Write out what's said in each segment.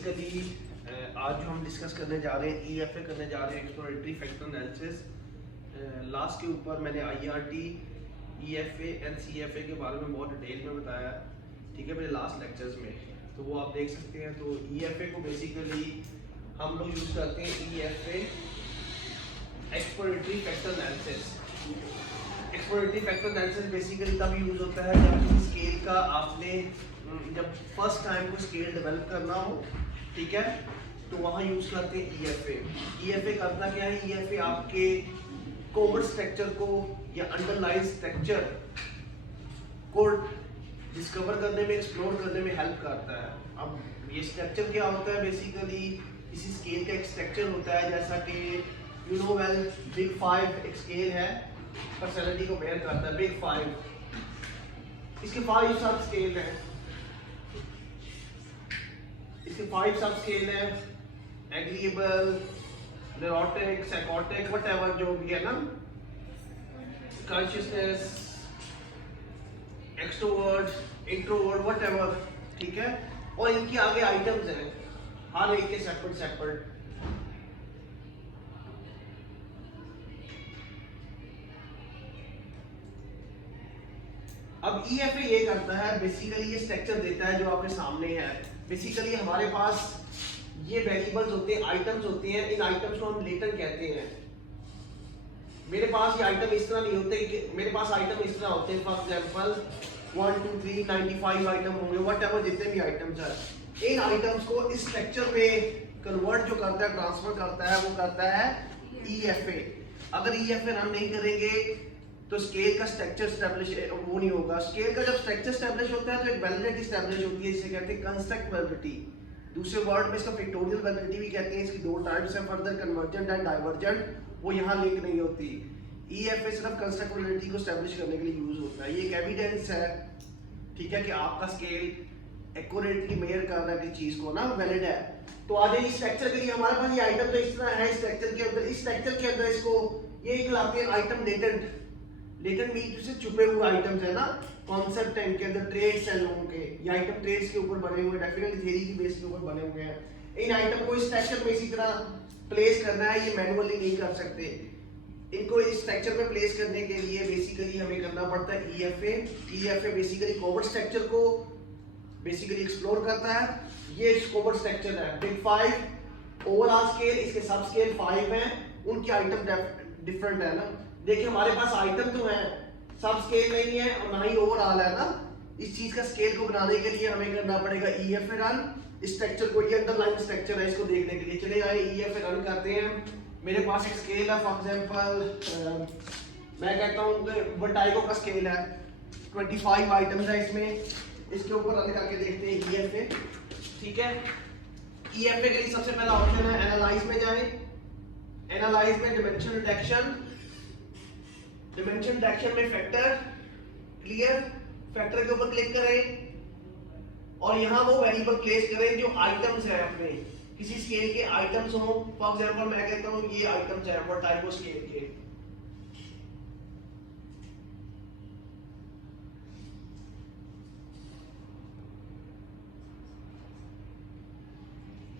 Basically आज जो हम डिस्कस करने जा रहे हैं EFA करने जा रहे हैं, एक्सप्लोरेटरी फैक्टर एनालिसिस। लास्ट के ऊपर मैंने IRT, EFA एंड CFA के बारे में बहुत डिटेल में बताया, ठीक है, मेरे लास्ट लेक्चर्स में, तो वो आप देख सकते हैं। तो EFA को बेसिकली हम लोग यूज़ करते हैं EFA exploratory factor analysis. Exploratory factor analysis basically तब यूज़ होता है जब किसी स्केल का आपने जब फर्स्ट टाइम को स्केल डेवलप करना हो, ठीक है, तो वहाँ यूज़ करते हैं EFA। EFA करना क्या है? EFA आपके कोवर्ट स्ट्रक्चर को या अंडरलाइन स्ट्रक्चर को डिस्कवर करने में, एक्सप्लोर करने में हेल्प करता है। अब ये स्ट्रक्चर क्या होता है? बेसिकली किसी स्केल का एक स्ट्रक्चर होता है, जैसा कि यू नो वेल बिग 5 एक स्केल है, पर्सनैलिटी को मेजर करता है बिग 5। इसके 5 सब स्केल हैं, इसके 5 सब स्केल हैं, एग्रीएबल, न्यूरोटिक, साइकोटिक, व्हाटएवर जो भी है ना, कॉन्शियसनेस, एक्सट्रोवर्ट, इंट्रोवर्ट, व्हाटएवर, ठीक है। और इनके आगे आइटम्स हैं, हर एक के सेपरेट सेपरेट। अब EFA ये करता है, बेसिकली ये स्ट्रक्चर देता है जो आपके सामने है। बेसिकली हमारे पास ये वेरिएबल्स होते हैं, आइटम्स होते हैं, इन आइटम्स को हम लेटेंट कहते हैं। मेरे पास ये आइटम इस तरह नहीं होते कि मेरे पास आइटम इस तरह होते हैं, फॉर एग्जांपल 1 2 3 95 आइटम होंगे, व्हाटएवर जितने भी आइटम्स हैं। इन आइटम्स को इस स्ट्रक्चर में कन्वर्ट जो करता है, ट्रांसफर करता है, वो करता है EFA। अगर EFA रन नहीं करेंगे तो स्केल का स्ट्रक्चर स्टैब्लिश वो नहीं होगा। स्केल का जब स्ट्रक्चर स्टैब्लिश होता है तो एक वैलिडिटी स्टैब्लिश होती है, जिसे कहते हैं कंस्ट्रक्ट वैलिडिटी। दूसरे वर्ड में इसका फैक्टोरियल वैलिडिटी भी कहते हैं। इसकी दो टाइप्स हैं, फर्दर कन्वर्जेंट एंड डाइवर्जेंट, वो यहाँ लिंक नहीं होती। EFA सिर्फ कंस्ट्रक्ट वैलिडिटी को स्टैब्लिश करने के लिए यूज होता है। ये एक एविडेंस है, ठीक है, कि आपका स्केल एक्यूरेटली मेजर कर रहा है किसी चीज को ना, वैलिड है। तो आ जाइए स्ट्रक्चर के लिए। हमारे पास ये आइटम तो इस तरह है स्ट्रक्चर के अंदर। इस स्ट्रक्चर के अंदर इसको ये कहलाते हैं आइटम लेटेंट। लेटेंट मीन से छुपे हुए आइटम्स है ना, कॉन्सेप्ट है इनके अंदर, ट्रेड्स हैं लोगों के, ये आइटम ट्रेड्स के ऊपर बने हुए, डेफिनेटली थ्योरी की बेस के ऊपर बने हुए हैं। इन आइटम को इस स्ट्रक्चर में इसी तरह प्लेस करना है, ये मैनुअली नहीं कर सकते। इनको इस स्ट्रक्चर में प्लेस करने के लिए बेसिकली हमें करना पड़ता है EFA। EFA basically covert structure को बेसिकली एक्सप्लोर करता है। ये कोवर्ट स्ट्रक्चर है बिग 5 ओवरऑल स्केल, इसके सब स्केल 5 हैं, उनके आइटम डिफरेंट है ना। देखिए हमारे पास आइटम तो है, सब स्केल नहीं है और ना ही ओवरऑल है ना। इस चीज का स्केल को बनाने के लिए हमें करना पड़ेगा EFA रन। इस स्ट्रक्चर को, ये अंडरलाइन स्ट्रक्चर है, इसको देखने के लिए चले आए EFA रन करते हैं। मेरे पास एक स्केल है, फॉर एग्जांपल मैं कहता हूँ वर्टाइगो का स्केल है, 25 आइटम्स है इसमें। इसके ऊपर रन करके देखते हैं EFA, ठीक है। EFA के लिए सबसे पहला ऑप्शन है एनालाइज में जाएं। एनालाइज में डिमेंशन डिटेक्शन, डिमेंशन डिटेक्शन में फैक्टर, क्लियर, फैक्टर के ऊपर क्लिक करें और यहाँ वो वेरिएबल प्लेस करें जो आइटम्स है अपने किसी स्केल के आइटम्स हो। फॉर एग्जांपल मैं कहता हूँ ये आइटम्स है वर्टाइगो स्केल के,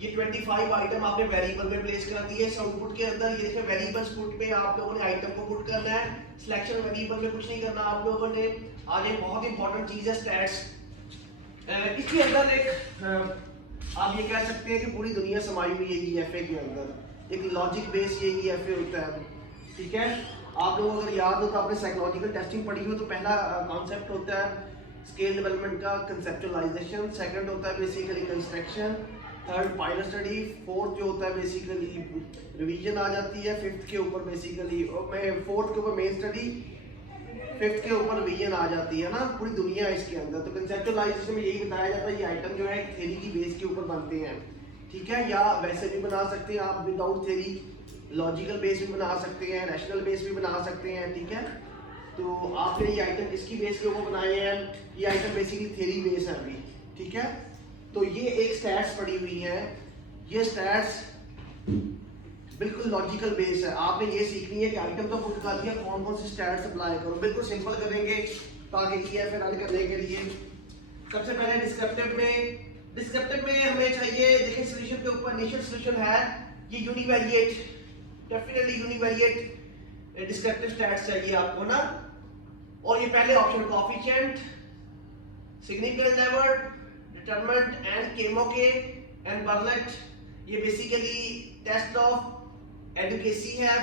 ये 25 आइटम आपने वेरिएबल में प्लेस कर दिए आउटपुट के अंदर। ये देखिए वेरिएबल्स पुट पे आप लोगों ने आइटम को पुट करना है, सिलेक्शन वेरिएबल में कुछ नहीं करना आप लोगों ने। आगे बहुत इंपॉर्टेंट चीज है स्टैट्स। इसके अंदर एक आप ये कह सकते हैं कि पूरी दुनिया समाई हुई है EFA के अंदर। एक लॉजिक बेस ये EFA होता है, ठीक है। आप लोगों को अगर याद हो तो आपने साइकोलॉजिकल टेस्टिंग पढ़ी हो, तो पहला कॉन्सेप्ट होता है स्केल डेवलपमेंट का कंसेप्चुअलाइजेशन, सेकंड होता है basically construction, third pilot study, fourth जो होता है बेसिकली रिवीजन आ जाती है, फिफ्थ के ऊपर बेसिकली फोर्थ के ऊपर मेन स्टडी, फिफ्थ के ऊपर रिवीजन आ जाती है ना। पूरी दुनिया है इसके अंदर। तो कंसेप्चुअलाइजेशन में यही बताया जाता है ये आइटम जो है थ्योरी की बेस के ऊपर बनते हैं, ठीक है, या वैसे भी बना सकते हैं आप विदाउट थ्योरी, लॉजिकल बेस भी बना सकते हैं, रैशनल बेस भी बना सकते हैं, ठीक है। तो आपने ये आइटम इसकी बेस के ऊपर बनाए हैं, ये आइटम बेसिकली थ्योरी बेस है अभी, ठीक है। तो ये एक स्टैट्स पड़ी हुई है, ये स्टैट्स बिल्कुल लॉजिकल बेस है। आपने ये सीखनी है कि आइटम तो पुट कर दिया, कौन कौन से स्टैट्स अप्लाई करो, बिल्कुल सिंपल करेंगे ताकि EFA रन करने के लिए। सबसे पहले डिस्क्रिप्टिव में डिस्क्रिप्टिव में हमें चाहिए, देखिए सॉल्यूशन के ऊपर इनिशियल सॉल्यूशन है ये univariate, definitely univariate descriptive stats चाहिए आपको ना। और ये पहले option coefficient, significant level, determinant and chemo के एंड बर्लेट, ये बेसिकली टेस्ट ऑफ एडुकेसी है,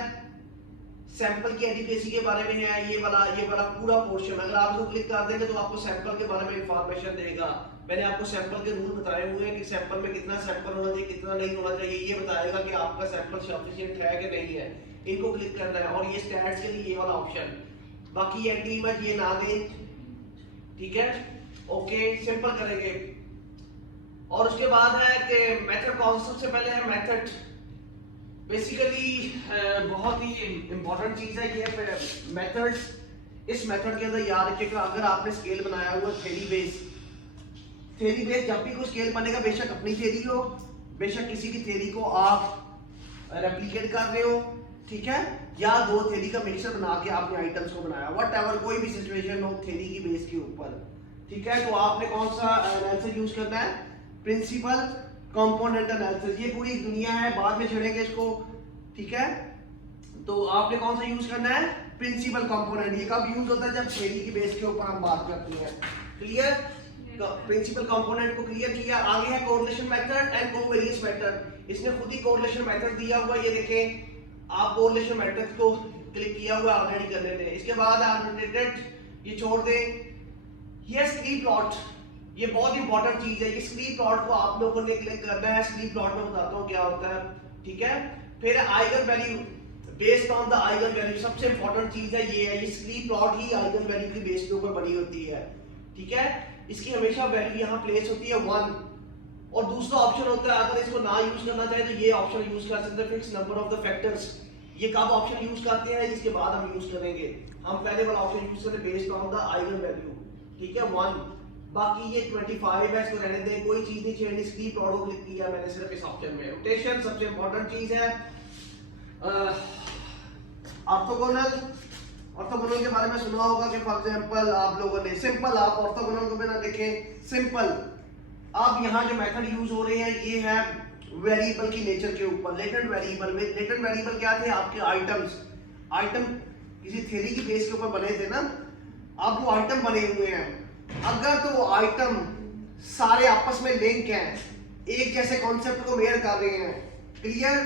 सैंपल की एडुकेसी के बारे में है। ये वाला पूरा पोर्शन अगर आप इसको क्लिक कर देंगे तो आपको सैंपल के बारे में इंफॉर्मेशन देगा। मैंने आपको सैंपल के रूल बताए हुए हैं कि सैंपल में कितना सैंपल होना चाहिए, कितना नहीं होना चाहिए, ये बताएगा कि आपका सैंपल सफिशिएंट है कि नहीं है। इनको क्लिक करना है। और ये स्टैट्स के लिए ये वाला ऑप्शन, बाकी एंटी इमेज ये ना दें, ठीक है, ओके, सिंपल करेंगे। और उसके बाद है कि मेथड कौन, सबसे पहले है मेथड। बेसिकली बहुत ही इंपॉर्टेंट चीज है ये मेथड्स। इस मेथड के अंदर याद रखिएगा, अगर आपने स्केल बनाया हुआ थ्योरी बेस, जब भी कोई स्केल बनेगा, बेशक अपनी थ्योरी हो, बेशक किसी की थ्योरी को आप रेप्लिकेट कर रहे हो, ठीक है, या दो थ्योरी का मिक्सचर बना के आपने आइटम्स को बनाया, व्हाटएवर, कोई भी सिचुएशन हो थ्योरी की बेस के ऊपर, ठीक है। तो आपने कौन सा एनालिसिस यूज करना है, प्रिंसिपल कंपोनेंट एनालिसिस। ये पूरी दुनिया है, बाद में छेड़ेंगे इसको, ठीक है। तो आपने कौन सा यूज करना है, प्रिंसिपल कंपोनेंट। ये कब यूज होता है, जब थ्योरी की बेस के ऊपर हम बात करते हैं। क्लियर, प्रिंसिपल कंपोनेंट को क्लियर किया। आगे है correlation method and covariance method. इसने खुद ही कोरिलेशन मेथड दिया हुआ, ये देखें, आप कोरिलेशन मेथड को क्लिक किया हुआ ऑलरेडी कर लेते हैं। इसके बाद अनरिलेटेड, ये छोड़ दें। ये स्क्रीन प्लॉट, ये बहुत इंपॉर्टेंट चीज है। ये स्क्रीन प्लॉट को आप लोगों ने क्लिक करना है। स्क्रीन प्लॉट में बताता हूँ क्या होता है, ठीक है। फिर eigen value, based on the eigen value, सबसे इंपॉर्टेंट चीज है ये है। ये स्क्रीन प्लॉट ही आइगन वैल्यू की बेस के ऊपर बनी होती है, ठीक है। इसकी हमेशा वैल्यू यहाँ प्लेस होती है 1। और दूसरा ऑप्शन होता है, अगर इसको ना यूज करना चाहे तो ये ऑप्शन यूज कर सकते हैं, fix number of the factors. ये कब ऑप्शन यूज करते हैं, इसके बाद हम यूज करेंगे। हम पहले वाला ऑप्शन यूज करते हैं based on the eigen value, ठीक है, 1। बाकी ये 25 है, इसको रहने दें, कोई चीज नहीं छेड़नी। स्क्रीन प्लॉट को क्लिक किया मैंने सिर्फ इस ऑप्शन में। रोटेशन सबसे इंपॉर्टेंट चीज है। ऑर्थोगोनल, ऑर्थोगोनल के बारे में सुना होगा कि फॉर एग्जांपल आप लोगों ने सिंपल, आप ऑर्थोगोनल को बिना देखें सिंपल। अब यहाँ जो मेथड यूज हो रहे हैं ये है वेरिएबल की नेचर के ऊपर। लेटेंट वेरिएबल में, लेटेंट वेरिएबल क्या थे, आपके आइटम्स। आइटम किसी थ्योरी की बेस के ऊपर बने थे ना, अब वो आइटम बने हुए हैं। अगर तो वो आइटम सारे आपस में लिंक हैं, एक जैसे कॉन्सेप्ट को मेयर कर रहे हैं, क्लियर,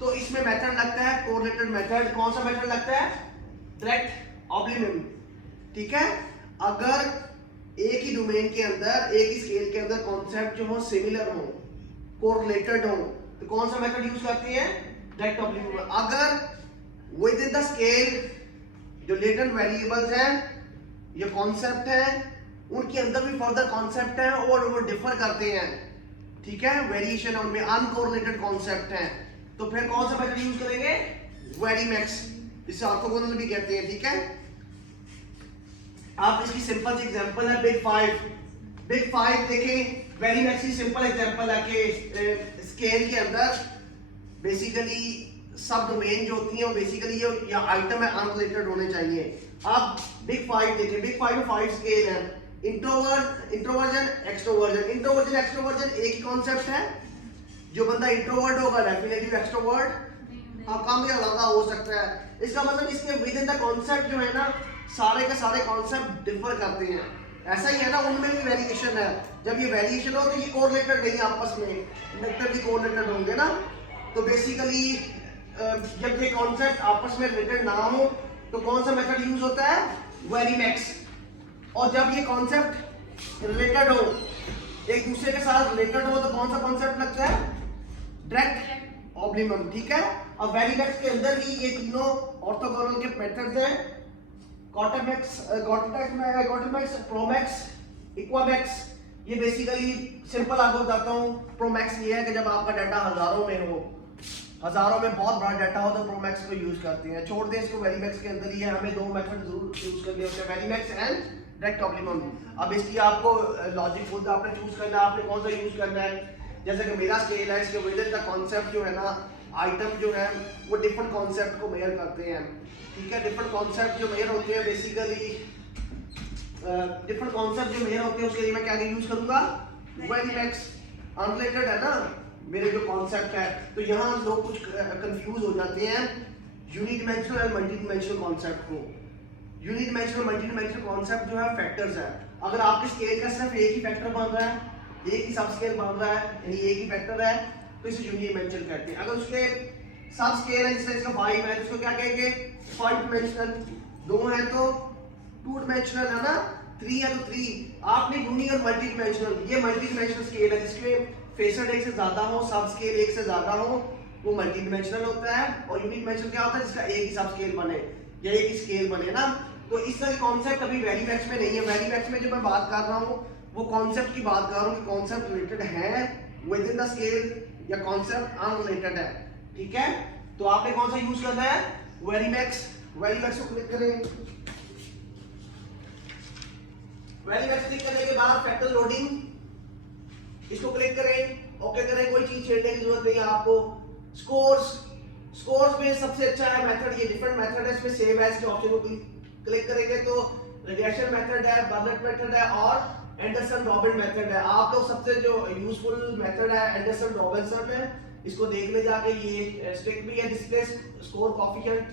तो इसमें मेथड लगता है कोरिलेटेड मेथड। कौन सा मेथड लगता है, डायरेक्ट ऑब्लिवियन, ठीक है। अगर एक ही डोमेन के अंदर, एक ही स्केल के अंदर कॉन्सेप्ट जो हो सिमिलर हो, कोरिलेटेड हो, तो कौन सा मेथड यूज करते हैं, डायरेक्ट ऑब्लिवियन। अगर विद इन द स्केल जो लेटेंट वेरिएबल्स हैं, ये कॉन्सेप्ट है, उनके अंदर भी फर्दर कॉन्सेप्ट है और वो डिफर करते हैं, ठीक है, वेरिएशन है उनमें, अनकोरिलेटेड कॉन्सेप्ट है, तो फिर कौन सा मेथड यूज करेंगे, वेरीमैक्स, जिसे ऑर्थोगोनल भी कहते हैं, ठीक है। आप इसकी सिंपल सी एग्जांपल है बिग 5। बिग 5 देखें, वेरीमैक्स की सिंपल एग्जांपल है कि स्केल के अंदर बेसिकली सब डोमेन जो होती हैं वो बेसिकली ये या आइटम है अनरिलेटेड होने चाहिए। आप बिग 5 देखें, बिग 5 में 5 स्केल है, इंट्रोवर्जन, एक्सट्रोवर्जन। इंट्रोवर्जन एक्सट्रोवर्जन एक ही कॉन्सेप्ट है। जो बंदा इंट्रोवर्ट होगा डेफिनेटली एक्सट्रोवर्ट, हाँ, कम या ज्यादा हो सकता है। इसका मतलब इसके विद इन द कॉन्सेप्ट जो है ना, सारे के सारे कॉन्सेप्ट डिफर करते हैं। ऐसा ही है ना, उनमें भी वेरिएशन है। जब ये वेरिएशन हो तो ये कोरिलेटेड नहीं आपस में, इंडक्टिवली कोरिलेटेड होंगे ना। तो बेसिकली जब ये कॉन्सेप्ट आपस में रिलेटेड ना हो तो कौन सा मेथड यूज होता है, वेरीमैक्स। और जब ये कॉन्सेप्ट रिलेटेड हो, एक दूसरे के साथ रिलेटेड हो, तो कौन सा कॉन्सेप्ट लगता है, डायरेक्ट ऑब्लिवियन, ठीक है। अब वेरीमैक्स के अंदर ही ये तीनों ऑर्थोगोनल के मेथड्स हैं, कॉटेमैक्स, प्रोमैक्स, इक्वामैक्स। ये बेसिकली सिंपल आपको बताता हूँ। प्रोमैक्स ये है कि जब आपका डाटा हजारों में हो, हजारों में बहुत बड़ा डाटा हो, तो प्रोमैक्स को यूज करते हैं। छोड़ दें इसको, वेरीमैक्स के अंदर ही है। हमें दो मेथड जरूर यूज करने होते हैं, वेरीमैक्स एंड डायरेक्ट ऑब्लिवियन। अब इसकी आपको लॉजिक खुद आपने चूज करना है, आपने कौन सा यूज करना है। जैसे कि मेरा स्केल है, इसके विद इन द कॉन्सेप्ट जो है ना, आइटम जो है वो डिफरेंट कॉन्सेप्ट को मेयर करते हैं, ठीक है। डिफरेंट कॉन्सेप्ट जो मेयर होते हैं, बेसिकली डिफरेंट कॉन्सेप्ट जो मेयर होते हैं, उसके लिए मैं क्या यूज करूंगा, वेरी मैक्स अनरिलेटेड है ना मेरे जो कॉन्सेप्ट है। तो यहाँ लोग कुछ कंफ्यूज हो जाते हैं यूनिडिमेंशनल और मल्टी डिमेंशनल कॉन्सेप्ट को। यूनिडिमेंशनल मल्टी डिमेंशनल कॉन्सेप्ट जो है फैक्टर्स है। अगर आपके स्केल का सिर्फ एक ही फैक्टर बन रहा है, एक ही सब स्केल बन रहा है, यानी एक ही फैक्टर है, तो इसे यूनिडिमेंशनल कहते हैं। अगर उसके सब स्केल है जैसे इसका 5 है तो उसको क्या कहेंगे 5 डिमेंशनल। 2 है तो 2 डिमेंशनल है ना, 3 है तो 3। आपने यूनि और मल्टी डिमेंशनल, ये मल्टी डिमेंशनल स्केल है जिसमें फेसर एक से ज्यादा हो, सब स्केल एक से ज्यादा हो, वो मल्टी डिमेंशनल होता है। और यूनिट डिमेंशनल क्या होता है जिसका एक ही सब स्केल बने या एक ही स्केल बने ना। तो इस तरह कॉन्सेप्ट अभी वैल्यूमैक्स में नहीं है। वैल्यूमैक्स में जो मैं बात कर रहा हूँ वो कॉन्सेप्ट की बात कर रहा हूँ कि कॉन्सेप्ट रिलेटेड है विद इन द स्केल या कॉन्सेप्ट अनरिलेटेड है, ठीक है। तो आपने कौन सा यूज करना है वैल्यूमैक्स। वैल्यूमैक्स को क्लिक करें। वैल्यूमैक्स क्लिक करने के बाद फैक्टर लोडिंग, इसको क्लिक करें, ओके करें, कोई चीज छेड़ने की जरूरत नहीं है आपको। स्कोर्स में सबसे अच्छा है मेथड, ये डिफरेंट मेथड है, इसमें सेव एज के ऑप्शन को क्लिक करेंगे तो रिग्रेशन मेथड है, बर्नेट मेथड है और एंडरसन रॉबिन मेथड है। आप लोग सबसे जो यूजफुल मेथड है एंडरसन रॉबिन्सन है, इसको देखने जाके ये स्ट्रिक्ट भी है। Display score coefficient,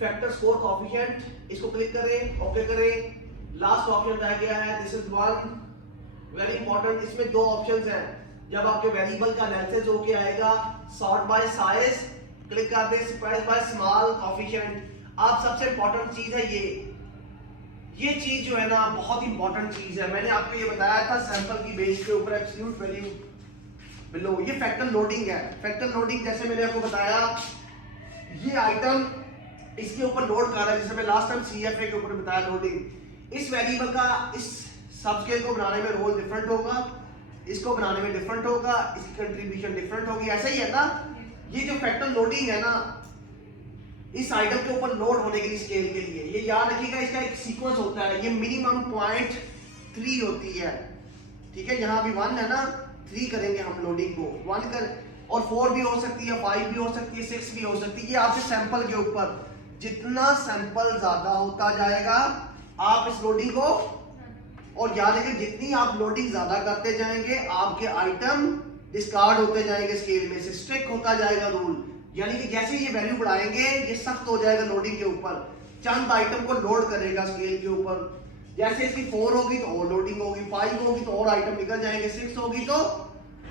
factor score coefficient, इसको क्लिक करें, ओके करें। लास्ट ऑप्शन रह गया है, this is one very important. इसमें 2 ऑप्शंस हैं। जब आपके वेरिएबल का एनालिसिस होके आएगा सॉर्ट बाय साइज क्लिक कर दें, स्प्रेड बाय स्मॉल कोएफिशिएंट। आप सबसे इंपॉर्टेंट चीज है ये चीज जो है ना बहुत इंपॉर्टेंट चीज है। मैंने आपको ये बताया था सैंपल की बेस के ऊपर एब्सोल्यूट वैल्यू बिलो, ये फैक्टर लोडिंग है। फैक्टर लोडिंग जैसे मैंने आपको बताया ये आइटम इसके ऊपर लोड कर रहा है, जैसे मैं लास्ट टाइम सीएफए के ऊपर बताया लोडिंग। इस वेरिएबल का इस सबस्केल को बनाने में रोल डिफरेंट होगा, इसको बनाने में डिफरेंट होगा, इसकी कंट्रीब्यूशन डिफरेंट होगी। ऐसा ही है ना, ये जो फैक्टर लोडिंग है ना इस आइटम के ऊपर लोड होने के लिए स्केल के लिए, ये याद रखिएगा इसका एक सीक्वेंस होता है। ये मिनिमम 0.3 होती है, ठीक है। यहाँ भी 1 है ना, 3 करेंगे हम लोडिंग को 1 कर, और 4 भी हो सकती है, 5 भी हो सकती है, 6 भी हो सकती है। ये आपके सैंपल के ऊपर, जितना सैंपल ज्यादा होता जाएगा आप इस लोडिंग को, और याद रखिए जितनी आप लोडिंग ज्यादा करते जाएंगे आपके आइटम डिस्कार्ड होते जाएंगे स्केल में से, स्ट्रिक्ट होता जाएगा रूल। यानी कि जैसे ये वैल्यू बढ़ाएंगे ये सख्त हो जाएगा लोडिंग के ऊपर, चंद आइटम को लोड करेगा स्केल के ऊपर। जैसे इसकी 4 होगी तो और लोडिंग होगी, 5 होगी तो और आइटम निकल जाएंगे, 6 होगी तो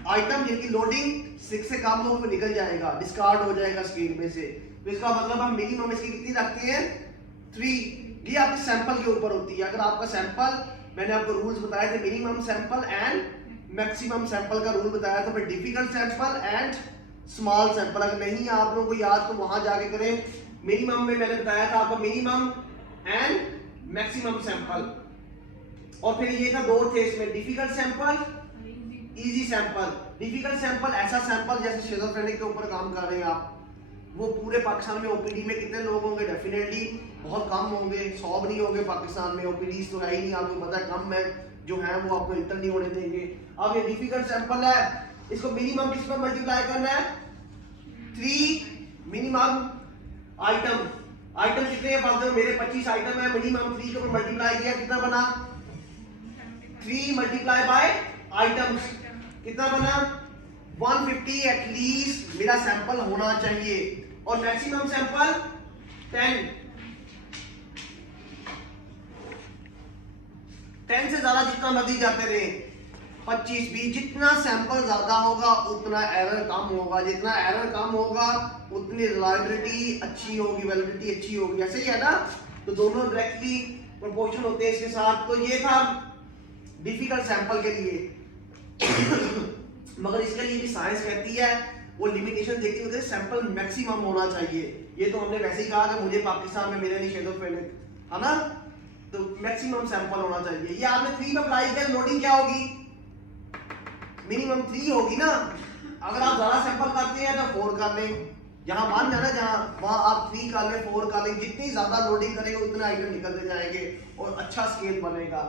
आइटम जिनकी लोडिंग 6 से कम होगी वो निकल जाएगा, डिस्कार्ड हो जाएगा स्केल में से। तो इसका मतलब हम मिनिमम इसकी कितनी रखते हैं 3। ये आपके सैंपल के ऊपर होती है। अगर आपका सैंपल, मैंने आपको रूल्स बताए थे minimum sample and maximum sample का रूल बताया था, फिर difficult sample and small sample. अगर नहीं आप लोगों को याद तो वहां जाके करें। मिनिमम में मैंने बताया था आपको मिनिमम एंड मैक्सिमम सैंपल, और फिर ये था 2 थे इसमें, difficult sample, easy sample. Difficult sample ऐसा सैंपल जैसे शिज़ोफ्रेनिक के ऊपर काम कर रहे हैं आप, वो पूरे पाकिस्तान में ओपीडी में कितने लोग होंगे, डेफिनेटली बहुत कम होंगे, 100 भी नहीं होंगे पाकिस्तान में। ओपीडी तो है ही नहीं, आपको पता है कम है, जो है वो आपको इंटर नहीं होने देंगे। अब ये डिफिकल्ट सैंपल है, इसको मिनिमम किस पर मल्टीप्लाई करना है 3 मिनिमम आइटम। आइटम कितने हैं फालतू, मेरे 25 आइटम है, मिनिमम 3 के ऊपर मल्टीप्लाई किया कितना बना 3 मल्टीप्लाई बाय आइटम्स, कितना बना 150 एटलीस्ट मेरा सैंपल होना चाहिए। और मैक्सिमम सैंपल 10 से ज्यादा जितना मर्जी जाते रहे, 25 20, जितना सैंपल ज्यादा होगा उतना एरर कम होगा, जितना एरर कम होगा उतनी रिलायबिलिटी अच्छी होगी, वैलिडिटी अच्छी होगी। ऐसे ही है ना, तो दोनों डायरेक्टली प्रोपोर्शन होते हैं इसके साथ। तो ये था डिफिकल्ट सैंपल के लिए मगर इसके लिए भी साइंस कहती है, वो लिमिटेशन देखती है सैंपल मैक्सिमम होना चाहिए। ये तो हमने वैसे ही कहा कि मुझे पाकिस्तान में मेरे लिए शिज़ोफ्रेनिक है ना, तो मैक्सिमम सैंपल होना चाहिए। ये आपने 3 में अप्लाई किया, लोडिंग क्या होगी मिनिमम 3 होगी ना। अगर आप ज्यादा सैंपल करते हैं तो 4 कर लें, जहां 1 है ना जहां वहां आप 3 कर लें, 4 कर लें। जितनी ज्यादा लोडिंग करेंगे उतना आइटम निकलते जाएंगे और अच्छा स्केल बनेगा।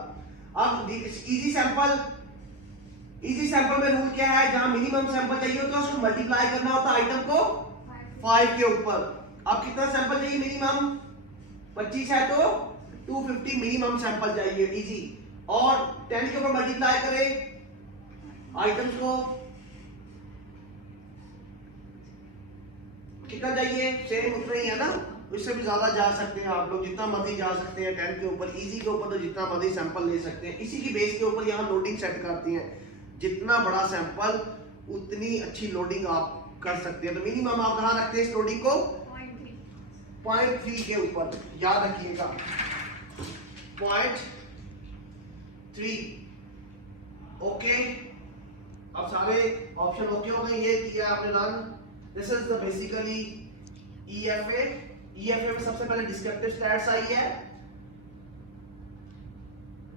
अब इजी सैंपल, इजी सैंपल में रूल क्या है, जहां मिनिमम सैंपल चाहिए होता है उसको मल्टीप्लाई करना होता है आइटम को 5 के ऊपर। अब कितना सैंपल चाहिए मिनिमम 25 है तो 250 मिनिमम सैंपल चाहिए इजी, और 10 के ऊपर मल्टीप्लाई करें आइटम्स को कितना चाहिए, सेम उतना ही है ना, इससे भी ज्यादा जा सकते हैं आप लोग, जितना मर्जी जा सकते हैं। 10 के ऊपर, इजी के ऊपर तो जितना मर्जी सैंपल ले सकते हैं। इसी की बेस के ऊपर यहाँ लोडिंग सेट करती हैं, जितना बड़ा सैंपल उतनी अच्छी लोडिंग आप कर सकते हैं। तो मिनिमम आप कहाँ रखते हैं इस लोडिंग को, 0.3 के ऊपर, याद रखिएगा 0.3। ओके, अब सारे ऑप्शन ओके हो गए, ये किया आपने run. This is the basically EFA। EFA में सबसे पहले डिस्क्रिप्टिव स्टैट्स आई है।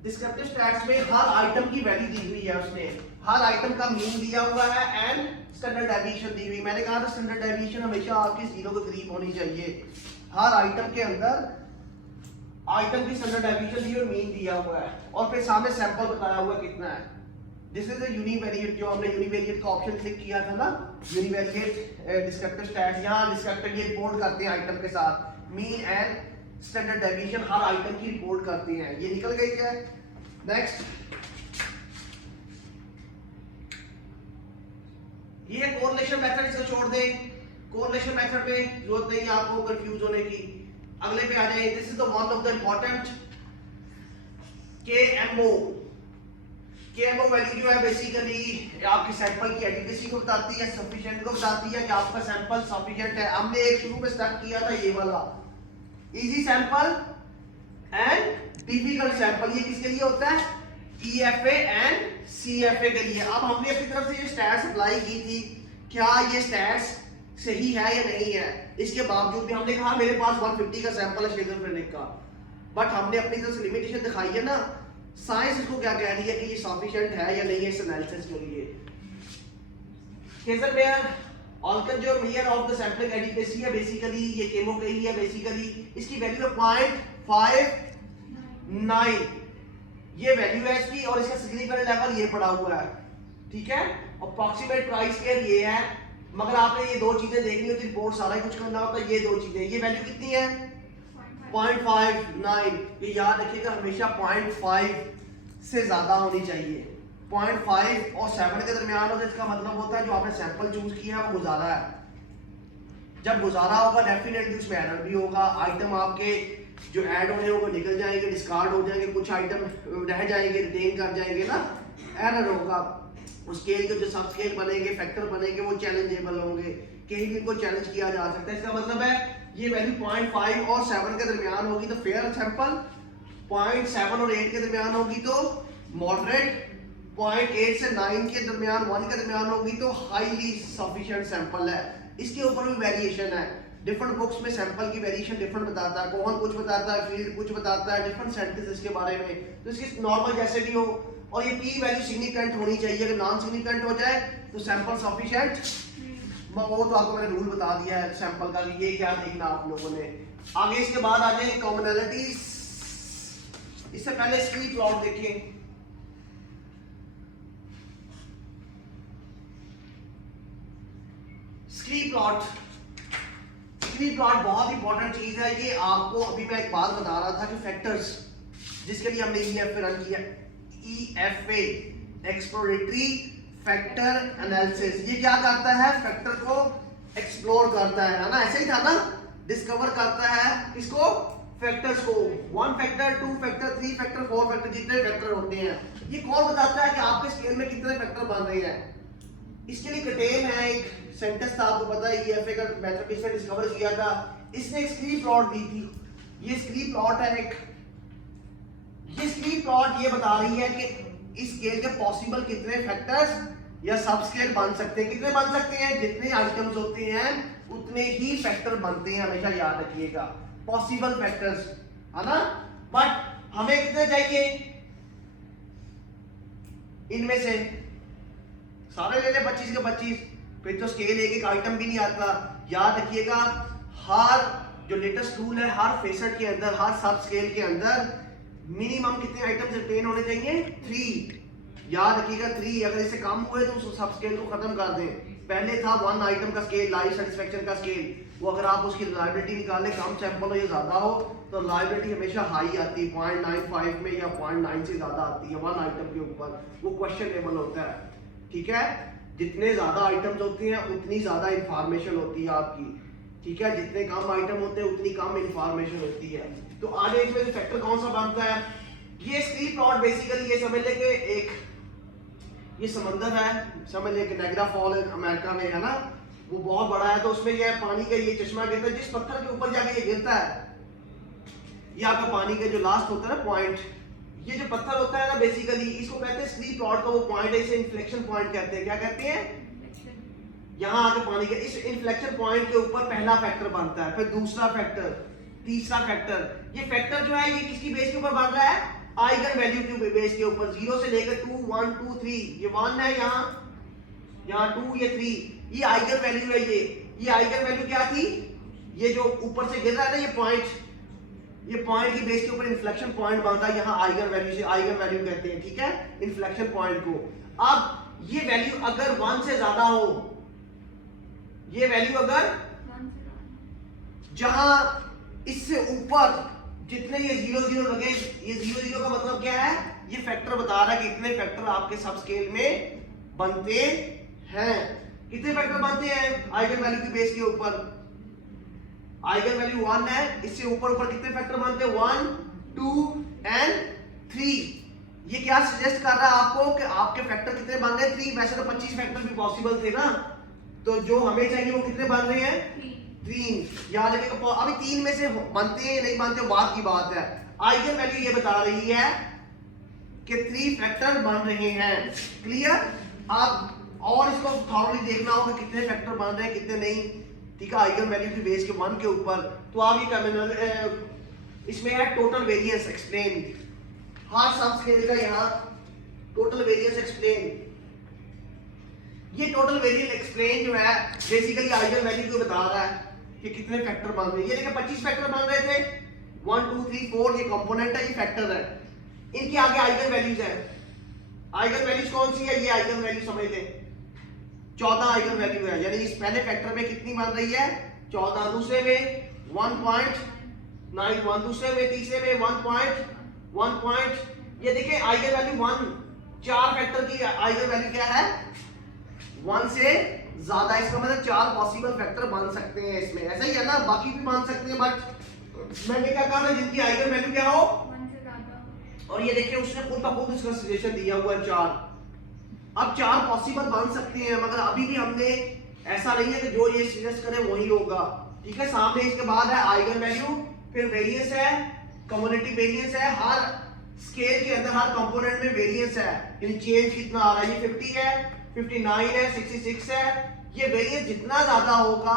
डिस्क्रिप्टिव स्टैट्स में हर आइटम की वैल्यू दी हुई है, उसने हर आइटम का मीन दिया हुआ है एंड स्टैंडर्ड डेविएशन दी हुई। मैंने कहा था स्टैंडर्ड डेविएशन हमेशा आपकी 0 के करीब होनी चाहिए। हर आइटम के अंदर आइटम की स्टैंडर्ड डेविएशन दी और मीन दिया हुआ है, और फिर सामने सैंपल बताया हुआ कितना है। दिस इज द यूनिवेरिएट, जो हमने यूनिवेरिएट का ऑप्शन क्लिक किया था ना, यूनिवेरिएट डिस्क्रिप्टिव स्टैट्स। यहाँ डिस्क्रिप्टिव ये रिपोर्ट करते हैं आइटम के साथ, mean and standard deviation her item की रिपोर्ट करते हैं। ये निकल गई है। नेक्स्ट, ये कोरिलेशन मेथड, इसको छोड़ दें, कोरिलेशन मेथड में जरूरत नहीं है आपको कंफ्यूज होने की। अगले पे आ जाए। This is the one of the important KMO। KMO value जो है बेसिकली आपकी सैंपल की एडिक्वेसी को बताती है, सफिशिएंट को बताती है कि आपका सैंपल सफिशिएंट है। हमने एक शुरू में स्टार्ट किया था ये वाला, easy sample and difficult sample. ये किसके लिए होता है, EFA एंड CFA के लिए। अब हमने अपनी तरफ से ये स्टैट्स अप्लाई की थी, क्या ये स्टैट्स सही है या नहीं है। इसके बावजूद भी हमने कहा मेरे पास 150 का सैंपल है शिजोफ्रेनिक का, बट हमने अपनी तरफ से लिमिटेशन दिखाई है ना। साइंस इसको क्या कह रही है कि ये सफिशिएंट है या नहीं है इस एनालिसिस के लिए। केसर मेयर ऑल्कन जो mayor of the sampling adequacy है, बेसिकली ये केमो के ही है। बेसिकली इसकी वैल्यू है 0.59, ये वैल्यू है इसकी, और इसका सिग्निफिकेंट लेवल ये पड़ा हुआ है, ठीक है। अप्रॉक्सीमेट ट्राई स्क्वायर ये है, मगर आपने ये दो चीजें देखनी होती, रिपोर्ट सारा ही कुछ करना होता है। ये दो चीजें, ये वैल्यू कितनी है 0.59। ये याद रखिएगा हमेशा 0.5 से ज्यादा होनी चाहिए। 0.5 और 7 के दरमियान हो तो इसका मतलब होता है जो आपने सैंपल चूज किया है वो गुजारा है। जब गुजारा होगा डेफिनेटली उसमें एरर भी होगा, आइटम आपके जो ऐड होने होंगे निकल जाएंगे, डिस्कार्ड हो जाएंगे, कुछ आइटम रह जाएंगे, रिटेन कर जाएंगे ना, एरर होगा। उस स्केल के जो सब स्केल बनेंगे, फैक्टर बनेंगे, वो चैलेंजेबल होंगे, कहीं भी इनको चैलेंज किया जा सकता है। इसका मतलब है ये वैल्यू 0.5 और 7 के दरमियान होगी तो फेयर सैंपल, 0.7 और 8 के दरमियान होगी तो मॉडरेट, 0.8 से 9 के दरमियान, 1 के दरमियान होगी तो हाईली सफिशिएंट सैंपल है। इसके ऊपर भी वेरिएशन है, डिफरेंट बुक्स में सैंपल की वेरिएशन डिफरेंट बताता है, कौन कुछ बताता है, फील्ड कुछ बताता है, डिफरेंट साइंटिस्ट इसके बारे में। तो इसकी नॉर्मल जैसे भी हो, और ये पी वैल्यू सिग्निफिकेंट होनी चाहिए। अगर नॉन सिग्निफिकेंट हो जाए तो सैंपल सफिशिएंट, वो तो आपको मैंने रूल बता दिया है सैंपल का, ये क्या देखना आप लोगों ने। आगे इसके बाद आ जाए कॉमनैलिटीज। इससे पहले स्क्रीन प्लॉट देखिए। स्क्रीन प्लॉट, स्क्रीन प्लॉट बहुत इंपॉर्टेंट चीज है। ये आपको अभी मैं एक बात बता रहा था कि फैक्टर्स जिसके लिए हमने EFA रन किया, EFA एक्सप्लोरेटरी फैक्टर एनालिसिस, ये क्या करता है, फैक्टर को एक्सप्लोर करता है ना, ऐसे ही था ना, डिस्कवर करता है इसको, फैक्टर्स को, 1 फैक्टर, 2 फैक्टर, 3 फैक्टर, 4 फैक्टर, जितने फैक्टर होते हैं। ये कौन बताता है कि आपके स्केल में कितने फैक्टर बन रहे हैं। इसके लिए कटेल है, एक साइंटिस्ट था, आपको पता है EFA का मैथमेटिक्स ने डिस्कवर किया था, इसने एक स्क्रीन प्लॉट दी थी। ये स्क्रीन प्लॉट है एक, ये स्क्रीन प्लॉट ये बता रही है कि इस स्केल के पॉसिबल कितने फैक्टर्स या सब स्केल बन सकते हैं। कितने बन सकते हैं, जितने आइटम्स होते हैं उतने ही फैक्टर बनते हैं, हमेशा याद रखिएगा, पॉसिबल फैक्टर्स, है ना। बट हमें कितने चाहिए, इनमें से सारे ले ले 25 के 25, फिर तो स्केल एक एक आइटम भी नहीं आता। याद रखिएगा हर जो लेटेस्ट रूल है, हर फेसेट के अंदर, हर सब स्केल के अंदर मिनिमम कितने आइटम्स रिटेन होने चाहिए, 3। याद रखिएगा 3, अगर इससे कम हुए तो उस सब स्केल को खत्म कर दें। पहले था 1 आइटम का स्केल, लाइफ सेटिस्फेक्शन का स्केल, वो अगर आप उसकी रिलायबिलिटी निकालें, कम सैंपल हो या ज्यादा हो, तो रिलायबिलिटी हमेशा हाई आती है, 0.95 में या 0.9 से ज्यादा आती है 1 आइटम के ऊपर, वो क्वेश्चनेबल होता है। ठीक है, जितने ज्यादा आइटम्स होते हैं उतनी ज्यादा इंफॉर्मेशन होती है आपकी, ठीक है, जितने कम आइटम होते हैं उतनी कम इंफॉर्मेशन होती है। तो आगे इसमें से फैक्टर कौन सा बनता है, ये स्क्रीन प्लॉट बेसिकली ये समझ ले कि एक ये समंदर है, समझ ले कि नायग्रा फॉल अमेरिका में है ना, वो बहुत बड़ा है, तो उसमें ये पानी का ये चश्मा गिरता है, जिस पत्थर के ऊपर जाके ये गिरता है, ये आपका पानी का जो लास्ट होता है ना पॉइंट, ये जो पत्थर होता है ना बेसिकली इसको कहते हैं स्क्रीन प्लॉट का वो पॉइंट है, इसे इन्फ्लेक्शन पॉइंट कहते हैं। क्या कहते हैं, यहाँ आके पानी का इस इन्फ्लेक्शन पॉइंट के ऊपर पहला फैक्टर बनता है, फिर दूसरा फैक्टर, तीसरा फैक्टर। ये फैक्टर जो है ये किसकी बेस के ऊपर बन रहा है, आइगन वैल्यू के बेस के ऊपर, 0 से लेकर 2 1 2 3, ये 1 है, यहाँ 2, ये 3, ये आइगन वैल्यू है। ये आइगन वैल्यू क्या थी, ये जो ऊपर से गिर रहा है ना ये पॉइंट की बेस के ऊपर इन्फ्लेक्शन पॉइंट बनता है, यहाँ आइगन वैल्यू से आइगन वैल्यू कहते हैं, ठीक है, इन्फ्लेक्शन पॉइंट को। अब ये वैल्यू अगर 1 से ज्यादा हो, ये वैल्यू अगर जहां इससे ऊपर जितने ये 0 0 लगे, ये 0 0 का मतलब क्या है, ये फैक्टर बता रहा है कि इतने फैक्टर आपके सब स्केल में बनते हैं। कितने फैक्टर बनते हैं आइगन वैल्यू की बेस के ऊपर, आइगन वैल्यू 1 है, इससे ऊपर कितने फैक्टर बनते हैं, 1 2 एंड 3। ये क्या सजेस्ट कर रहा है आपको कि आपके फैक्टर कितने बन रहे हैं, 3। वैसे तो 25 फैक्टर भी पॉसिबल थे ना, तो जो हमें चाहिए वो कितने बन रहे हैं, 3। याद रखिएगा, अभी 3 में से बनते हैं नहीं बनते बात की बात है। आइगन वैल्यू ये बता रही है कि 3 फैक्टर बन रहे हैं। क्लियर, आप और इसको थॉरली देखना होगा कितने फैक्टर बन रहे हैं कितने नहीं, ठीक है, आइगन वैल्यू की बेस के 1 के ऊपर। तो आप ये टर्मिनल इसमें है टोटल वेरिएंस एक्सप्लेन, हर सब स्केल का यहाँ टोटल वेरिएंस एक्सप्लेन। ये टोटल वेरिएंस एक्सप्लेन जो है बेसिकली आइगन वैल्यू को बता रहा है कि कितने फैक्टर बन रहे हैं। ये देखिए 25 फैक्टर बन रहे थे, 1 2 3 4, ये कंपोनेंट है, ये फैक्टर है, इनके आगे आइगन वैल्यूज है। आइगन वैल्यूज कौन सी है, ये आइगन वैल्यू समझ लें 14 आइगन वैल्यू है, यानी इस पहले फैक्टर में कितनी बन रही है, 14, दूसरे में 1.91, दूसरे में, तीसरे में 1.1. ये देखिए आइगन वैल्यू 1, 4 फैक्टर की आइगन वैल्यू क्या है, 1 से ज्यादा, इसका मतलब 4 पॉसिबल फैक्टर बन सकते हैं इसमें, ऐसा ही है ना, बाकी भी बन सकते हैं, बट मैंने क्या कहा जिनकी आइगन वैल्यू क्या हो 1 से ज्यादा। और ये देखिए उसने खुद का खुद इसका सजेशन दिया हुआ है 4। अब 4 पॉसिबल बन सकते हैं, मगर अभी भी हमने ऐसा नहीं है कि जो ये सजेस्ट करे वही होगा, ठीक है। सामने इसके बाद है आइगन वैल्यू, फिर वेरिएंस है, कम्युलेटिव वेरिएंस है, हर स्केल के अंदर हर कंपोनेंट में वेरिएंस है, यानी चेंज कितना आ रहा है, ये 50 है, 59 है, 66 है। ये वेरिएंस जितना ज्यादा होगा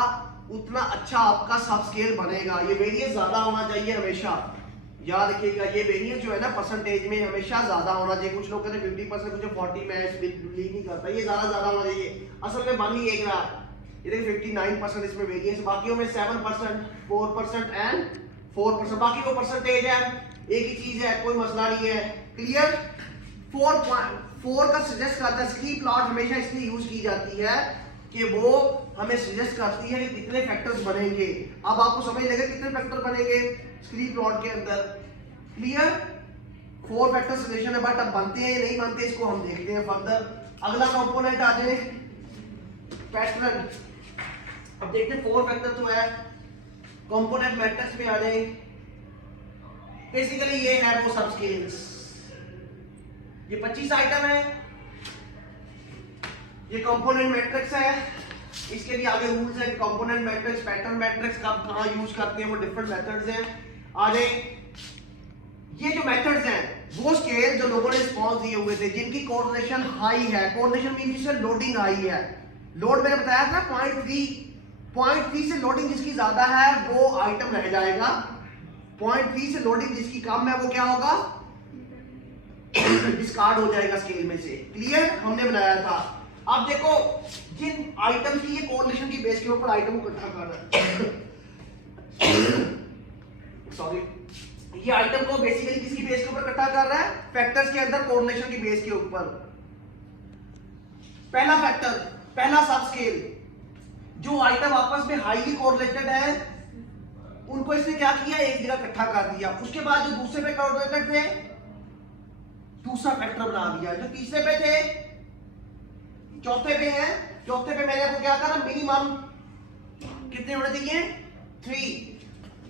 उतना अच्छा आपका सब स्केल बनेगा, ये वेरिएंस ज्यादा होना चाहिए हमेशा, याद रखिएगा। ये वेरिएंस जो है ना परसेंटेज में हमेशा ज्यादा होना चाहिए, कुछ लोग कहते हैं 50%, कुछ 40 में बिलीव नहीं करता, ये ज्यादा होना चाहिए, असल में बन ही एक रहा। ये देखिए 59% इसमें वेरिएंस, बाकियों में 7%, 4% एंड 4%, बाकी वो परसेंटेज है, एक ही चीज है, कोई मसला नहीं है। क्लियर, 4 का सजेस्ट करता है, स्क्रीन प्लॉट हमेशा इसलिए यूज की जाती है कि वो हमें सजेस्ट करती है कि कितने फैक्टर्स बनेंगे। अब आपको समझ लगे कितने फैक्टर बनेंगे स्क्रीन प्लॉट के अंदर। क्लियर, 4 फैक्टर सजेशन है, बट अब बनते हैं या नहीं बनते इसको हम देखते हैं फर्दर। अगला कंपोनेंट आ जाए पैटर्न। अब देखते हैं 4 फैक्टर तो है, कंपोनेंट मैट्रिक्स में आ जाए। बेसिकली ये है वो सब स्केल्स, ये 25 आइटम है, ये कंपोनेंट मैट्रिक्स है, इसके भी आगे रूल्स है, कंपोनेंट मैट्रिक्स, पैटर्न मैट्रिक्स कब कहां यूज करते हैं, वो डिफरेंट मेथड्स हैं। आगे ये जो मेथड्स हैं वो स्केल जो लोगों ने रिस्पांस दिए हुए थे जिनकी कोऑर्डिनेशन हाई है, कोऑर्डिनेशन मीन जिससे लोडिंग हाई है, लोड मैंने बताया था 0.3 से लोडिंग जिसकी ज्यादा है वो आइटम रह जाएगा, 0.3 से लोडिंग जिसकी कम है वो क्या होगा, डिस्कार्ड हो जाएगा स्केल में से। क्लियर, हमने बनाया था। अब देखो जिन आइटम की ये कोऑर्डिनेशन की बेस के ऊपर आइटम को इकट्ठा कर रहा है सॉरी, ये आइटम को बेसिकली किसकी बेस के ऊपर इकट्ठा कर रहा है, फैक्टर्स के अंदर कोऑर्डिनेशन की बेस के ऊपर। पहला फैक्टर, पहला सब स्केल, जो आइटम आपस में हाईली कोरिलेटेड है उनको इसने क्या किया, एक जगह इकट्ठा कर दिया। उसके बाद जो दूसरे पे कोरिलेटेड थे दूसरा फैक्टर बना दिया, जो तीसरे पे थे चौथे पे है, चौथे पे मैंने आपको क्या कहा ना, मिनिमम कितने होने चाहिए, 3।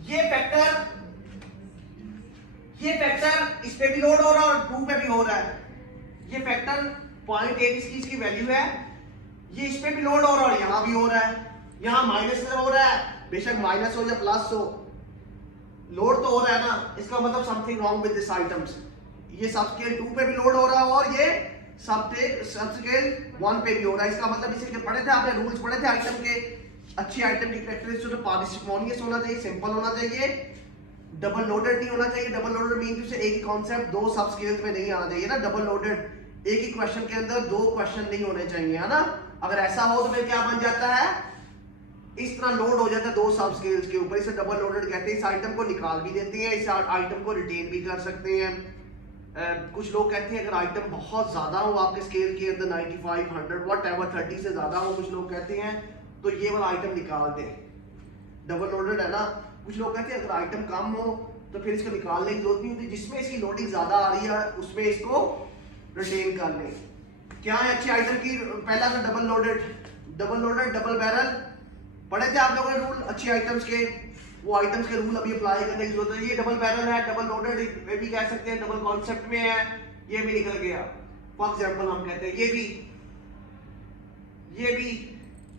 ये फैक्टर इस पे भी लोड हो रहा है और 2 पे भी हो रहा है। ये फैक्टर 0.8 इसकी वैल्यू है, ये इस पे भी लोड हो रहा है और यहाँ भी हो रहा है, यहाँ माइनस में हो रहा है, बेशक माइनस हो या प्लस हो, लोड तो हो रहा है ना, इसका मतलब something wrong with this items. ये सब स्केल 2 पे भी लोड हो रहा है और ये सब स्केल 1 पे भी हो रहा है। इसका मतलब इसे पढ़े थे आपने, रूल्स पढ़े थे आइटम के। अच्छी आइटम की कैरेक्टरिस्टिक तो पार्सिमोनियस होना चाहिए, सिंपल होना चाहिए, डबल लोडेड नहीं होना चाहिए। डबल लोडेड मीन टू से एक ही कॉन्सेप्ट 2 सब स्केल्स में नहीं आना चाहिए ना। डबल लोडेड एक ही क्वेश्चन के अंदर 2 क्वेश्चन नहीं होने चाहिए, है ना। अगर ऐसा हो तो फिर क्या बन जाता है, इस तरह लोड हो जाता है 2 सब स्केल्स के ऊपर, इसे डबल लोडेड कहते हैं। इस आइटम को निकाल भी देते हैं, इस आइटम को रिटेन भी कर सकते हैं। कुछ लोग कहते हैं अगर आइटम बहुत ज्यादा हो आपके स्केल के अंदर 95, 100 व्हाटएवर 30 से ज्यादा हो, कुछ लोग कहते हैं तो ये वाला आइटम निकाल दें, डबल लोडेड है ना। कुछ लोग कहते हैं अगर आइटम कम हो तो फिर इसको निकालने की जरूरत नहीं होती, जिसमें इसकी लोडिंग ज्यादा आ रही है उसमें इसको रिटेन कर लें। क्या है अच्छी आइटम की, पहला तो डबल लोडेड डबल बैरल पढ़े थे आप लोगों ने रूल अच्छी आइटम्स के, वो आइटम्स के रूल अभी अप्लाई करने की जरूरत है। ये डबल बैरल है, डबल लोडेड ये भी कह सकते हैं, डबल कॉन्सेप्ट में है, ये भी निकल गया। फॉर एग्जांपल हम कहते हैं ये भी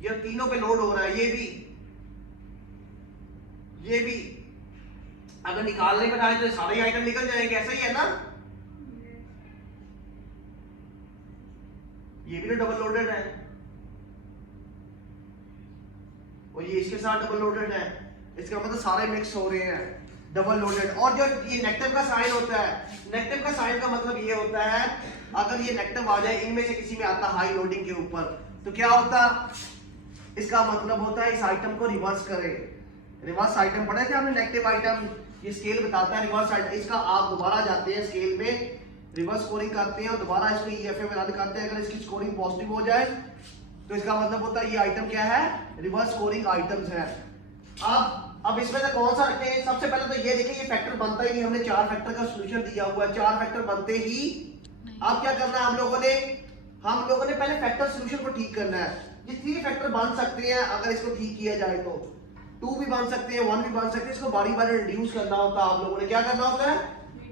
ये तीनों पे लोड हो रहा है, ये भी अगर निकालने पर आए तो सारे आइटम निकल जाएंगे, ऐसा ही है ना। ये भी तो डबल लोडेड है और ये इसके साथ डबल लोडेड है, इसका मतलब सारे मिक्स हो रहे हैं डबल लोडेड। और जो ये नेगेटिव का साइन होता है, नेगेटिव का साइन का मतलब ये होता है अगर ये नेगेटिव आ जाए, इनमें से किसी में आता हाई लोडिंग के ऊपर, तो क्या होता, इसका मतलब होता है इस आइटम को रिवर्स करें। रिवर्स आइटम पढ़े थे हमने, नेगेटिव आइटम, ये स्केल बताता है रिवर्स आइटम। इसका आप दोबारा जाते हैं स्केल में, रिवर्स स्कोरिंग करते हैं और दोबारा इसको ईएफए में रन करते हैं। अगर इसकी स्कोरिंग पॉजिटिव हो जाए तो इसका मतलब होता है ये आइटम क्या है, रिवर्स स्कोरिंग आइटम्स है। अब इसमें से कौन सा रखते हैं, सबसे पहले तो ये देखिए ये फैक्टर बनता ही नहीं, हमने 4 फैक्टर का सॉल्यूशन दिया हुआ है, 4 फैक्टर बनते ही अब क्या करना है हम लोगों ने पहले फैक्टर सॉल्यूशन को ठीक करना है। ये 3 फैक्टर बन सकते हैं अगर इसको ठीक किया जाए तो, 2 भी बन सकते हैं, 1 भी बन सकते हैं। इसको बारी बारी रिड्यूस करना होता है, आप लोगों ने क्या करना होता है,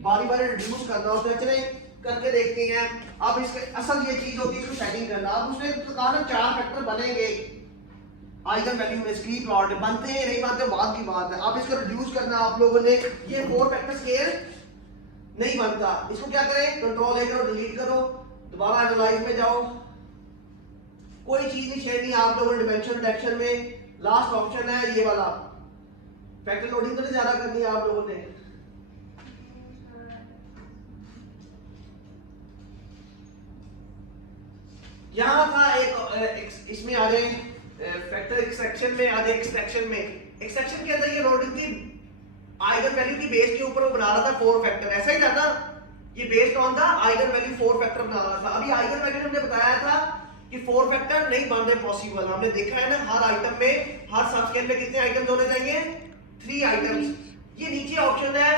बारी बारी रिड्यूस करना होता है। चले करके देखते हैं। अब इसके असल ये चीज होती है इसको सेटिंग करना। अब उसने तो कहा ना 4 फैक्टर बनेंगे आइगन वैल्यू में, स्क्री प्लॉट बनते हैं नहीं बनते बाद की बात है। अब इसको रिड्यूस करना आप लोगों ने, ये 4 फैक्टर स्केल नहीं बनता, इसको क्या करें, कंट्रोल ए करो, डिलीट करो, दोबारा एनालाइज में जाओ, कोई चीज नहीं छेड़नी आप लोगों ने डिमेंशन रिडक्शन में। लास्ट ऑप्शन है ये वाला, फैक्टर लोडिंग तो नहीं ज्यादा करनी है आप लोगों ने। यहां था एक इसमें आ जाए फैक्टर एक्सट्रैक्शन में, आ जाए एक्सट्रैक्शन में। एक्सट्रैक्शन के अंदर ये लोडिंग थी आइगन वैल्यू की बेस के ऊपर, वो बना रहा था 4 फैक्टर, ऐसा ही था ना, ये based on the eigen value 4 factor बना रहा था। अभी आइगन वैल्यू हमने बताया था कि 4 फैक्टर नहीं बन रहे पॉसिबल, हमने देखा है ना हर आइटम में, हर सब स्केल में कितने आइटम्स होने चाहिए, 3 आइटम्स। ये नीचे ऑप्शन है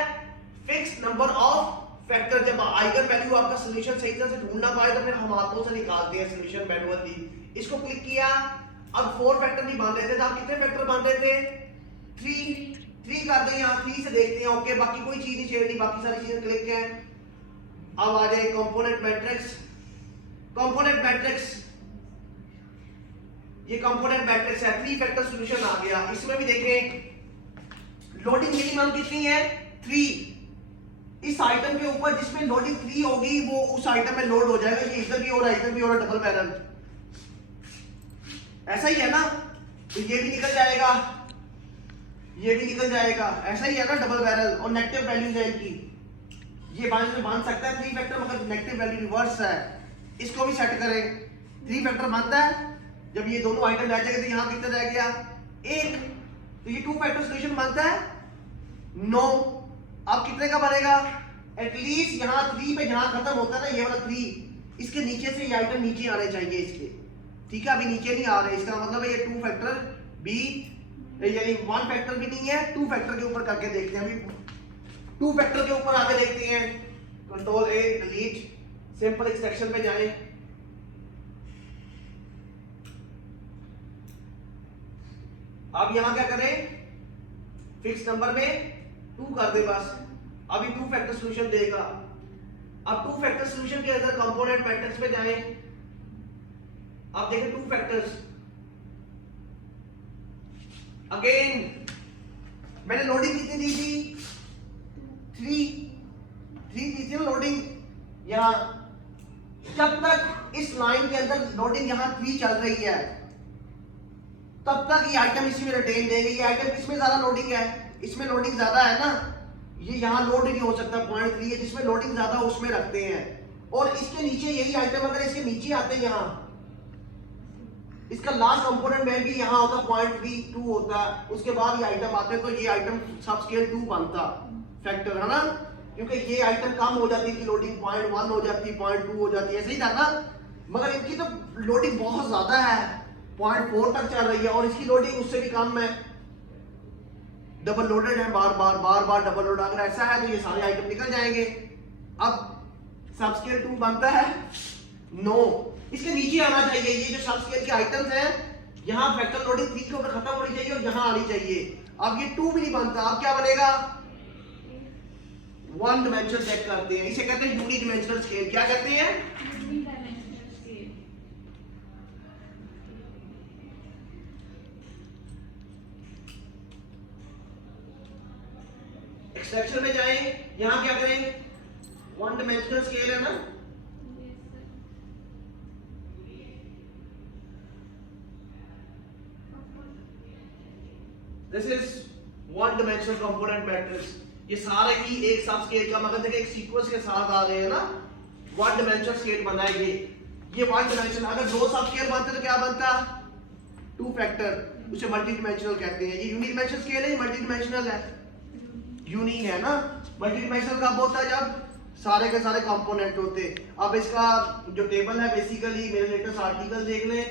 फिक्स नंबर ऑफ फैक्टर। जब आइगन वैल्यू आपका सॉल्यूशन सही तरह से ढूंढ ना पाए तो फिर हम हाथों से निकालते हैं सॉल्यूशन मैनुअली। इसको क्लिक किया, अब 4 फैक्टर नहीं बन रहे थे, तो आप कितने फैक्टर बन रहे थे, 3 कर दें, यहाँ 3 से देखते हैं। ओके, बाकी कोई चीज नहीं छेड़नी, बाकी सारी चीजें क्लिक है। अब आ जाए कंपोनेंट मैट्रिक्स, कंपोनेंट मैट्रिक्स, ये कंपोनेंट मैट्रिक्स है, 3 फैक्टर सॉल्यूशन आ गया। इसमें भी देखें लोडिंग मिनिमम कितनी है, 3। इस आइटम के ऊपर जिसमें लोडिंग 3 होगी वो उस आइटम में लोड हो जाएगा। ये इधर भी हो रहा है, इधर भी हो रहा है, डबल बैरल, ऐसा ही है ना। तो ये भी निकल जाएगा, ये भी निकल जाएगा, ऐसा ही है ना डबल बैरल। और नेगेटिव वैल्यूज है इनकी, ये बन सकता है 3 फैक्टर, मगर नेगेटिव वैल्यू रिवर्स है, इसको भी सेट करें। 3 फैक्टर बनता है, जब ये दोनों आइटम रह जाएंगे तो यहाँ कितना रह गया, 1, तो ये 2 फैक्टर सॉल्यूशन बनता है 9। अब कितने का बनेगा, एटलीस्ट यहाँ 3 पे जहां खत्म होता है ना ये वाला 3, इसके नीचे से ये आइटम नीचे आने चाहिए इसके, ठीक है। अभी नीचे नहीं आ रहे, इसका मतलब है ये 2 फैक्टर भी, यानी 1 फैक्टर भी नहीं है, 2 फैक्टर के ऊपर करके देखते हैं। अभी 2 फैक्टर के ऊपर आके देखते हैं, कंट्रोल ए डिलीट, सिंपल एक्सट्रैक्शन पे जाएं। अब यहाँ क्या करें, फिक्स नंबर में 2 कर दे बस। अभी 2 फैक्टर सॉल्यूशन देगा। अब 2 फैक्टर सॉल्यूशन के अंदर कंपोनेंट मैट्रिक्स में जाएं। अब देखें 2 फैक्टर्स। अगेन मैंने लोडिंग कितनी दी थी, 3 दी थी ना लोडिंग। यहां जब तक इस लाइन के अंदर लोडिंग यहां 3 चल रही है तब तक ये आइटम इसी में रिटेन देंगे। ये आइटम इसमें ज्यादा लोडिंग है, इसमें लोडिंग ज्यादा है ना, ये यहां लोड नहीं हो सकता, 0.3 है, जिसमें लोडिंग ज्यादा उसमें रखते हैं। और इसके नीचे यही आइटम अगर इसके नीचे आते हैं, यहां इसका लास्ट कंपोनेंट में भी यहां होता 0.32 होता, उसके बाद ये आइटम आते हैं, तो ये आइटम सब स्केल 2 बनता फैक्टर, है ना, क्योंकि ये आइटम कम हो जाती थी, लोडिंग 0.1 हो जाती, 0.2 हो जाती, ऐसे ही था ना। मगर इनकी तो लोडिंग बहुत ज्यादा है, 0.4 तक चल रही है, और इसकी लोडिंग उससे भी कम है, डबल लोडेड है, बार बार डबल लोड। अगर ऐसा है तो ये सारे आइटम निकल जाएंगे। अब सब स्केल 2 बनता है, नो, इसके नीचे आना चाहिए। ये जो सब स्केल के आइटम्स हैं, यहां फैक्टर लोडिंग 3 के ऊपर खत्म होनी चाहिए और यहां आनी चाहिए। अब ये 2 भी नहीं बनता, अब क्या बनेगा, 1 डिमेंशन चेक करते हैं, इसे कहते हैं यूनिडायमेंशनल स्केल। क्या कहते हैं, एक्सट्रैक्शन में जाएं, यहां क्या करें, 1 डिमेंशनल स्केल है ना, this is 1 dimensional component matrix. ये सारे ही एक सब स्केल का, मगर देखिए एक सीक्वेंस के साथ आ रहे हैं ना, 1 डिमेंशनल स्केल बना है ये 1 डिमेंशनल। अगर 2 सब स्केल बनते तो क्या बनता, 2 फैक्टर, उसे मल्टी डिमेंशनल कहते हैं। ये यूनिडायमेंशनल स्केल है, मल्टी डिमेंशनल है, यूनी है ना। मल्टी डिमेंशनल कब होता है, जब सारे के सारे कंपोनेंट होते। अब इसका जो टेबल है, बेसिकली मेरे लेटेस्ट आर्टिकल देख लें,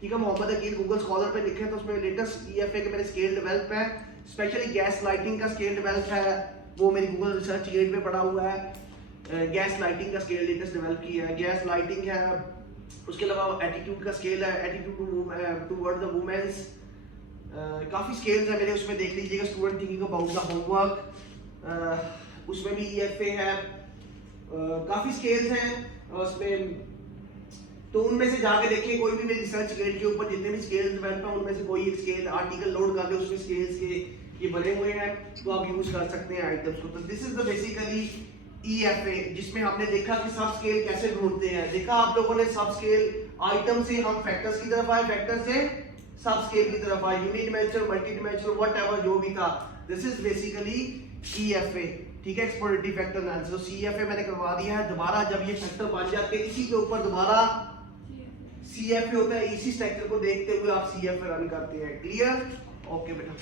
ठीक है, मोहम्मद अकील गूगल स्कॉलर पे लिखे, तो उसमें लेटेस्ट ईएफए के मेरे स्केल डेवलप है, स्पेशली गैस लाइटिंग का स्केल डेवलप है, वो मेरी गूगल रिसर्च गेट पे पड़ा हुआ है। गैस लाइटिंग का स्केल लेटेस्ट डेवलप किया है, गैस लाइटिंग है। उसके अलावा एटीट्यूड का स्केल है, एटीट्यूड टुवर्ड द वुमेन्स, काफी स्केल्स है मेरे, उसमें देख लीजिएगा, student thinking about the homework, उसमें भी ईएफए है, काफी स्केल्स हैं उसमें। तो उनमें से जाके देखिए, कोई भी मेरी रिसर्च गेट के ऊपर जितने भी स्केल्स डेवलप हैं, उनमें से कोई एक स्केल आर्टिकल लोड कर ले, उसमें स्केल्स के ये बने हुए हैं, तो आप यूज कर सकते हैं आइटम्स को। तो दिस इज द बेसिकली ईएफए, जिसमें हमने देखा कि सब स्केल कैसे ढूंढते हैं। देखा आप लोगों ने, सब स्केल आइटम से हम फैक्टर्स की तरफ आए, फैक्टर से सब स्केल की तरफ आए, unit dimensional, multi dimensional, whatever जो भी था, दिस इज बेसिकली ईएफए, ठीक है, एक्सप्लोरेटरी फैक्टर एनालिसिस। तो सीएफए मैंने करवा दिया है। दोबारा जब ये फैक्टर बन जाते हैं, इसी के ऊपर दोबारा सीएफए होता है, इसी स्ट्रक्चर को देखते हुए आप सीएफए रन करते हैं। क्लियर, ओके बेटा।